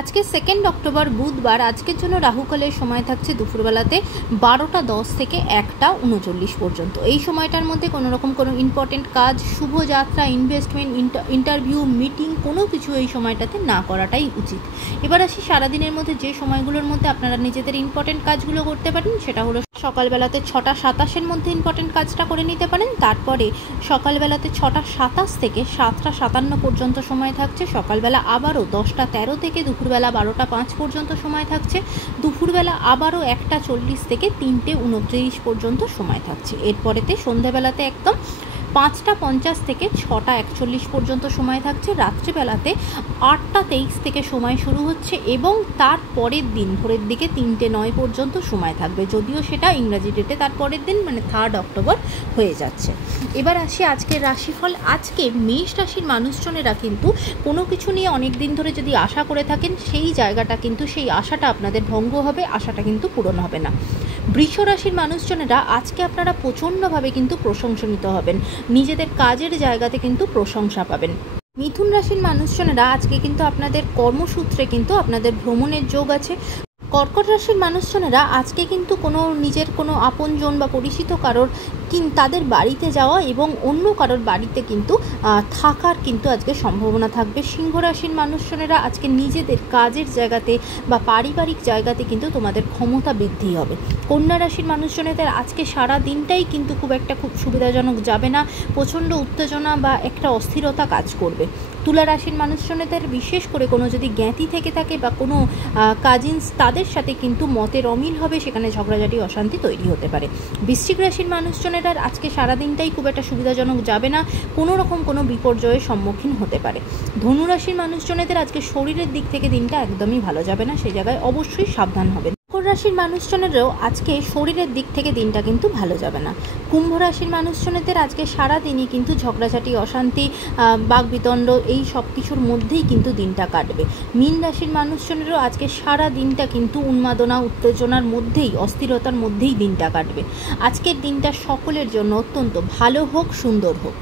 আজকে 2 অক্টোবর বুধবার। আজকের জন্য রাহুকালের সময় থাকছে দুপুরবেলাতে 12টা 10 থেকে 1টা 39 পর্যন্ত। এই সময়টার মধ্যে কোনো রকম কোনো ইম্পর্টেন্ট কাজ, শুভযাত্রা, ইনভেস্টমেন্ট, ইন্টারভিউ, মিটিং কোনো কিছু এই সময়টাতে না করাটাই উচিত। এবার আসি সারাদিনের মধ্যে যে সময়গুলোর মধ্যে আপনারা নিজেদের ইম্পর্টেন্ট কাজগুলো করতে পারেন, সেটা হলো সকালবেলাতে 6টা 27 মধ্যে ইম্পর্টেন্ট কাজটা করে নিতে পারেন। তারপরে সকালবেলাতে 6টা 27 থেকে 7টা 57 পর্যন্ত সময় থাকছে। সকালবেলা আবারও 10টা 13 থেকে দুপুরবেলা 12টা 5 পর্যন্ত সময় থাকছে। দুপুরবেলা আবারও 1টা 40 থেকে 3টে 29 পর্যন্ত সময় থাকছে। এরপরেতে সন্ধ্যাবেলাতে একদম 5টা 50 থেকে 6টা 41 পর্যন্ত সময় থাকছে। রাত্রিবেলাতে 8টা 23 থেকে সময় শুরু হচ্ছে এবং তার পরের দিন ভোরের দিকে 3টে 9 পর্যন্ত সময় থাকবে, যদিও সেটা ইংরাজি ডেটে তার পরের দিন মানে 3 অক্টোবর হয়ে যাচ্ছে। এবার আসি আজকের রাশিফল। আজকে মেষ রাশির মানুষজনেরা কিন্তু কোনো কিছু নিয়ে অনেক দিন ধরে যদি আশা করে থাকেন, সেই জায়গাটা কিন্তু সেই আশাটা আপনাদের ভঙ্গ হবে, আশাটা কিন্তু পূরণ হবে না। বৃষ রাশির মানুষজনেরা আজকে আপনারা প্রচণ্ডভাবে কিন্তু প্রশংসিত হবেন, নিজেদের কাজের জায়গাতে কিন্তু প্রশংসা পাবেন। মিথুন রাশির মানুষজনেরা আজকে কিন্তু আপনাদের কর্মসূত্রে কিন্তু আপনাদের ভ্রমণের যোগ আছে। কর্কট রাশির মানুষজনেরা আজকে কিন্তু নিজের কোনো আপনজন বা পরিচিত কারোর তাদের বাড়িতে যাওয়া এবং অন্য কারোর বাড়িতে কিন্তু থাকার কিন্তু আজকে সম্ভাবনা থাকবে। সিংহ রাশির মানুষজনেরা আজকে নিজেদের কাজের জায়গাতে বা পারিবারিক জায়গাতে কিন্তু তোমাদের ক্ষমতা বৃদ্ধি হবে। কন্যা রাশির মানুষজনেদের আজকে সারা দিনটাই কিন্তু খুব সুবিধাজনক যাবে না, প্রচণ্ড উত্তেজনা বা একটা অস্থিরতা কাজ করবে। তুলা রাশির মানুষজনেদের বিশেষ করে কোনো যদি জ্ঞাতি থেকে থাকে বা কোনো কাজিনস, তাদের সাথে কিন্তু মতের অমিল হবে, সেখানে ঝগড়াঝাটি অশান্তি তৈরি হতে পারে। বৃশ্চিক রাশির মানুষজনেরা আজকে সারাদিনটাই খুব একটা সুবিধাজনক যাবে না, কোনো রকম কোনো বিপর্যয়ের সম্মুখীন হতে পারে। ধনু রাশির মানুষজনেদের আজকে শরীরের দিক থেকে দিনটা একদমই ভালো যাবে না, সেই জায়গায় অবশ্যই সাবধান হবেন। মকর রাশির মানুষজনেরও আজকে শরীরের দিক থেকে দিনটা কিন্তু ভালো যাবে না। কুম্ভ রাশির মানুষজনেদের আজকে সারাদিনই কিন্তু ঝগড়াঝাটি, অশান্তি, বাকবিতণ্ড এই সব কিছুর মধ্যেই কিন্তু দিনটা কাটবে। মীন রাশির মানুষজনেরও আজকে সারা দিনটা কিন্তু উন্মাদনা, উত্তেজনার মধ্যেই, অস্থিরতার মধ্যেই দিনটা কাটবে। আজকের দিনটা সকলের জন্য অত্যন্ত ভালো হোক, সুন্দর হোক।